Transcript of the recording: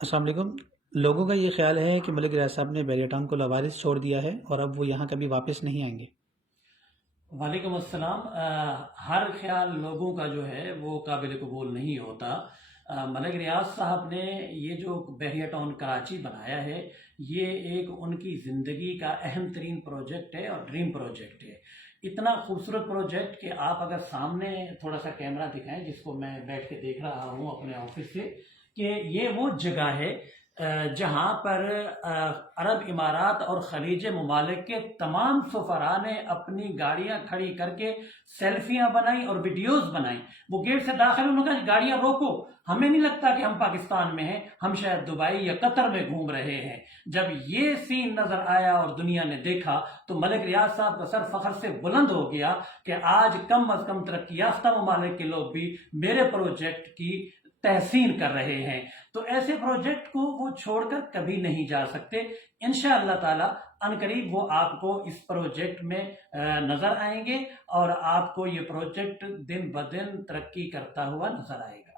السلام علیکم۔ لوگوں کا یہ خیال ہے کہ ملک ریاض صاحب نے بیریا ٹاؤن کو لاوارث چھوڑ دیا ہے اور اب وہ یہاں کبھی واپس نہیں آئیں گے۔ وعلیکم السلام۔ ہر خیال لوگوں کا جو ہے وہ قابل قبول نہیں ہوتا۔ ملک ریاض صاحب نے یہ جو بیریا ٹاؤن کراچی بنایا ہے، یہ ایک ان کی زندگی کا اہم ترین پروجیکٹ ہے اور ڈریم پروجیکٹ ہے۔ اتنا خوبصورت پروجیکٹ کہ آپ اگر سامنے تھوڑا سا کیمرہ دکھائیں، جس کو میں بیٹھ کے دیکھ رہا ہوں اپنے آفس سے، کہ یہ وہ جگہ ہے جہاں پر عرب امارات اور خلیج ممالک کے تمام سفراء نے اپنی گاڑیاں کھڑی کر کے سیلفیاں بنائیں اور ویڈیوز بنائیں۔ وہ گیٹ سے داخل انہوں نے کہا گاڑیاں روکو، ہمیں نہیں لگتا کہ ہم پاکستان میں ہیں، ہم شاید دبئی یا قطر میں گھوم رہے ہیں۔ جب یہ سین نظر آیا اور دنیا نے دیکھا تو ملک ریاض صاحب کا سر فخر سے بلند ہو گیا کہ آج کم از کم ترقی یافتہ ممالک کے لوگ بھی میرے پروجیکٹ کی تحسین کر رہے ہیں۔ تو ایسے پروجیکٹ کو وہ چھوڑ کر کبھی نہیں جا سکتے۔ انشاءاللہ تعالی عنقریب وہ آپ کو اس پروجیکٹ میں نظر آئیں گے اور آپ کو یہ پروجیکٹ دن بدن ترقی کرتا ہوا نظر آئے گا۔